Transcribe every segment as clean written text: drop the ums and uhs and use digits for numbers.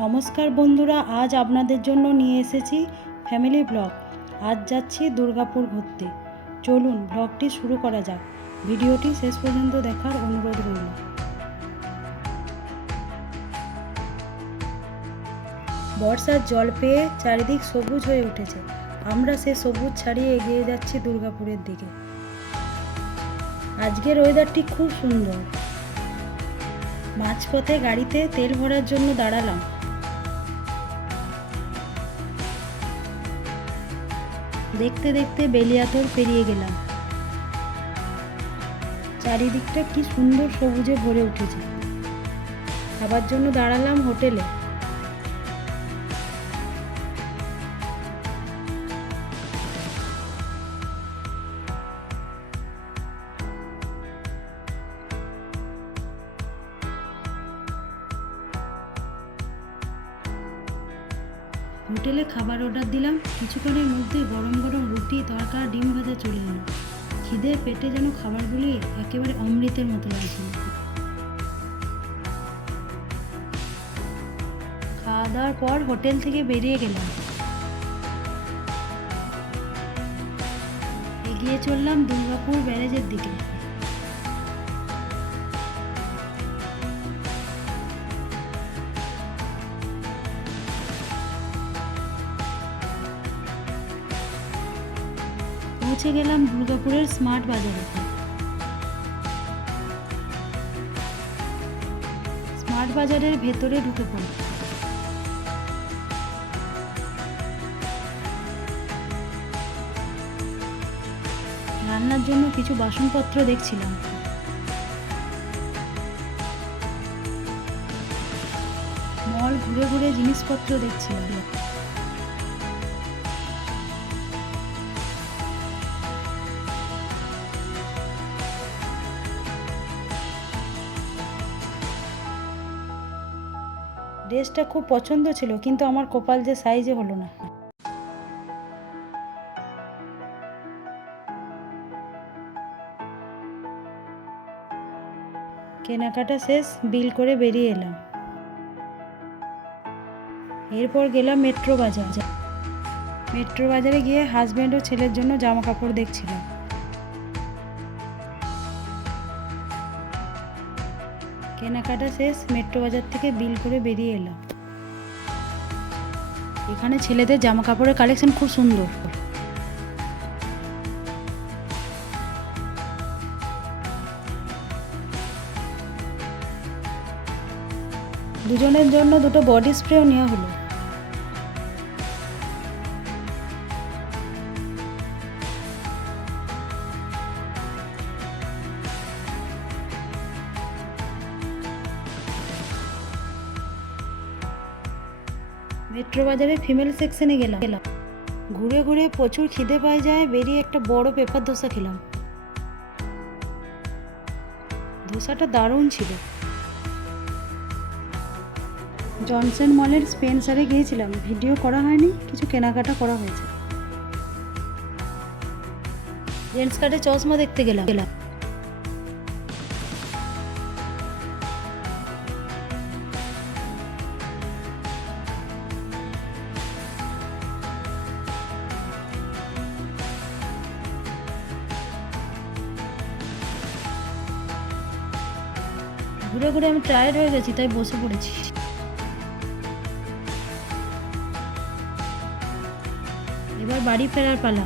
নমস্কার বন্ধুরা, আজ আপনাদের জন্য নিয়ে এসেছি ফ্যামিলি ব্লগ। আজ যাচ্ছি দুর্গাপুর ঘুরতে। চলুন ব্লগটি শুরু করা যাক। ভিডিওটি শেষ পর্যন্ত দেখার অনুরোধ রইল। বর্ষার জল পেয়ে চারিদিক সবুজ হয়ে উঠেছে। আমরা সে সবুজ ছাড়িয়ে এগিয়ে যাচ্ছি দুর্গাপুরের দিকে। আজকের ওয়েদারটি খুব সুন্দর। মাঝপথে গাড়িতে তেল ভরার জন্য দাঁড়ালাম। দেখতে দেখতে বেলিয়াতোড় পেরিয়ে গেলাম। চারিদিকটা কি সুন্দর সবুজে ভরে উঠেছে। খাবার জন্য দাঁড়ালাম হোটেলে। হোটেলে খাবার অর্ডার দিলাম। কিছুক্ষণের মধ্যে গরম গরম রুটি, তরকা, ডিম ভাজা চলে এলো। খিদে পেটে যেন খাবারগুলি একেবারে অমৃতের মতো লাগছিল। খাওয়া দাওয়ার পর হোটেল থেকে বেরিয়ে গেলাম। এগিয়ে চললাম দুর্গাপুর ব্যারেজের দিকে। পৌঁছে গেলাম দুর্গাপুরের স্মার্ট বাজারে। স্মার্ট বাজারের ভেতরে ঢুকে পড়ি। রান্নার জন্য কিছু বাসনপত্র দেখছিলাম। মল ঘুরে ঘুরে জিনিসপত্র দেখছিলাম। ড্রেসটা খুব পছন্দ ছিল, কিন্তু আমার কপাল যে সাইজে হলো না। কেনাকাটা শেষ, বিল করে বেরিয়ে এলাম। এরপর গেলাম মেট্রো বাজার। মেট্রো বাজারে গিয়ে হাজব্যান্ড ও ছেলের জন্য জামা কাপড় দেখছিলাম। কেনাকাটা শেষ, মেট্রো বাজার থেকে বিল করে বেরিয়ে এলাম। এখানে ছেলেদের জামা কাপড়ের কালেকশন খুব সুন্দর। দুজনের জন্য দুটো বডি স্প্রেও নেওয়া হলো। মেট্রো বাজারে ফিমেল সেকশনে গেলাম। ঘুরে ঘুরে প্রচুর খিদে পাওয়া যায়, বেরিয়ে একটা বড় পেপার ধোসা খেলাম। ধোসাটা দারুণ ছিল। জনসন মলের স্পেন্সারে গিয়েছিলাম। ভিডিও করা হয়নি, কিছু কেনাকাটা করা হয়েছে। জেন্টস কাটে চশমা দেখতে গেলাম। ঘুরে ঘুরে আমি টায়ার্ড হয়ে গেছি, তাই বসে পড়েছি। এবার বাড়ি ফেরার পালা।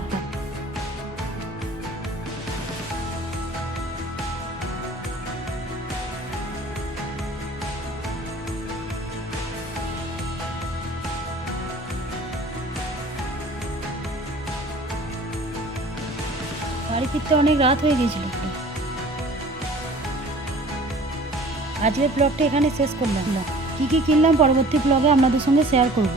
বাড়ি ফিরতে অনেক রাত হয়ে গিয়েছিল। আজকের ব্লগটা এখানে শেষ করলাম। কি কি কিনলাম পরবর্তী ব্লগে আপনাদের সঙ্গে শেয়ার করব।